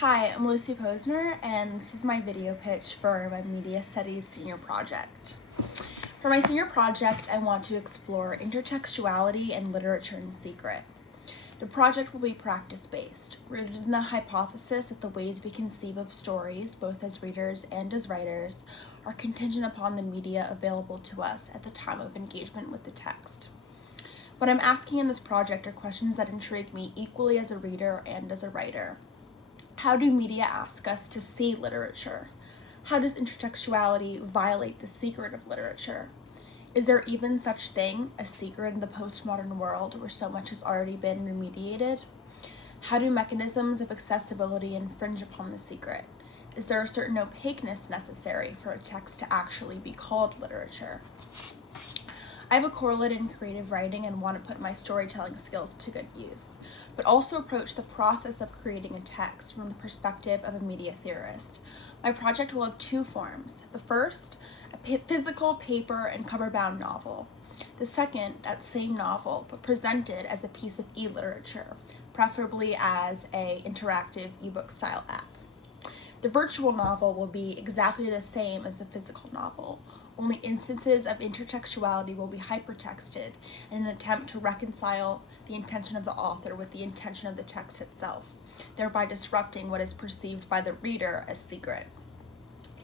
Hi, I'm Lucy Posner, and this is my video pitch for my Media Studies senior project. For my senior project, I want to explore intertextuality and literature in secret. The project will be practice-based, rooted in the hypothesis that the ways we conceive of stories, both as readers and as writers, are contingent upon the media available to us at the time of engagement with the text. What I'm asking in this project are questions that intrigue me equally as a reader and as a writer. How do media ask us to see literature? How does intertextuality violate the secret of literature? Is there even such thing as secret in the postmodern world where so much has already been remediated? How do mechanisms of accessibility infringe upon the secret? Is there a certain opaqueness necessary for a text to actually be called literature? I have a correlate in creative writing and want to put my storytelling skills to good use, but also approach the process of creating a text from the perspective of a media theorist. My project will have two forms. The first, a physical paper and cover-bound novel. The second, that same novel, but presented as a piece of e-literature, preferably as an interactive ebook style app. The virtual novel will be exactly the same as the physical novel, only instances of intertextuality will be hypertexted in an attempt to reconcile the intention of the author with the intention of the text itself, thereby disrupting what is perceived by the reader as secret.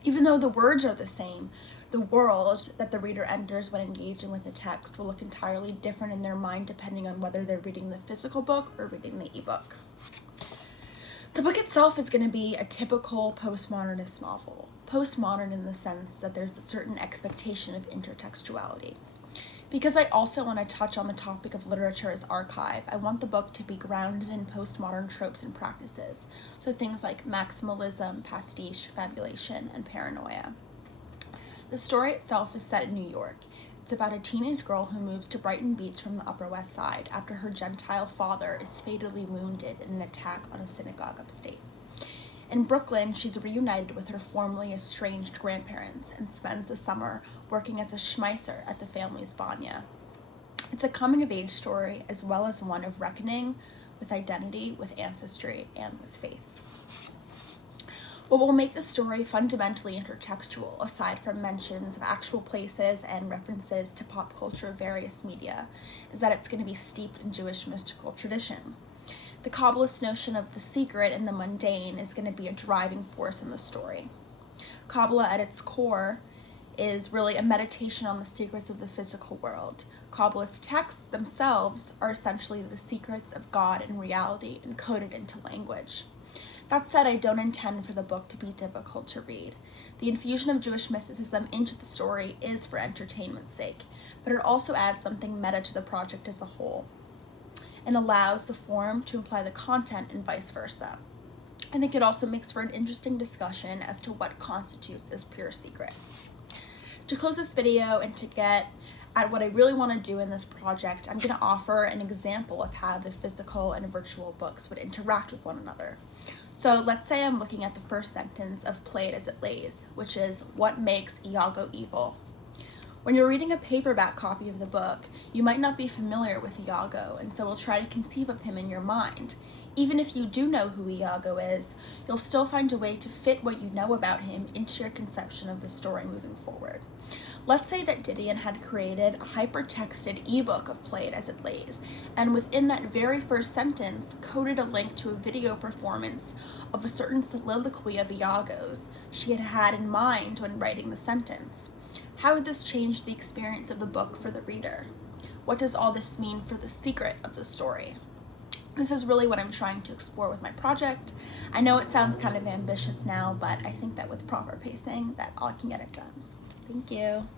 Even though the words are the same, the world that the reader enters when engaging with the text will look entirely different in their mind depending on whether they're reading the physical book or reading the ebook. The book itself is going to be a typical postmodernist novel. Postmodern in the sense that there's a certain expectation of intertextuality. Because I also want to touch on the topic of literature as archive, I want the book to be grounded in postmodern tropes and practices, so things like maximalism, pastiche, fabulation, and paranoia. The story itself is set in New York. It's about a teenage girl who moves to Brighton Beach from the Upper West Side after her Gentile father is fatally wounded in an attack on a synagogue upstate. In Brooklyn, she's reunited with her formerly estranged grandparents and spends the summer working as a schmeisser at the family's banya. It's a coming-of-age story as well as one of reckoning with identity, with ancestry, and with faith. What will make the story fundamentally intertextual, aside from mentions of actual places and references to pop culture of various media, is that it's going to be steeped in Jewish mystical tradition. The Kabbalist notion of the secret and the mundane is going to be a driving force in the story. Kabbalah at its core is really a meditation on the secrets of the physical world. Kabbalist texts themselves are essentially the secrets of God and reality encoded into language. That said, I don't intend for the book to be difficult to read. The infusion of Jewish mysticism into the story is for entertainment's sake, but it also adds something meta to the project as a whole, and allows the form to imply the content and vice versa. I think it also makes for an interesting discussion as to what constitutes as pure secret. To close this video and to get at what I really want to do in this project, I'm going to offer an example of how the physical and virtual books would interact with one another. So let's say I'm looking at the first sentence of Play It As It Lays, which is, what makes Iago evil? When you're reading a paperback copy of the book, you might not be familiar with Iago, and so we'll try to conceive of him in your mind. Even if you do know who Iago is, you'll still find a way to fit what you know about him into your conception of the story moving forward. Let's say that Didion had created a hypertexted ebook of Play It As It Lays, and within that very first sentence coded a link to a video performance of a certain soliloquy of Iago's she had had in mind when writing the sentence. How would this change the experience of the book for the reader? What does all this mean for the secret of the story? This is really what I'm trying to explore with my project. I know it sounds kind of ambitious now, but I think that with proper pacing, that I can get it done. Thank you.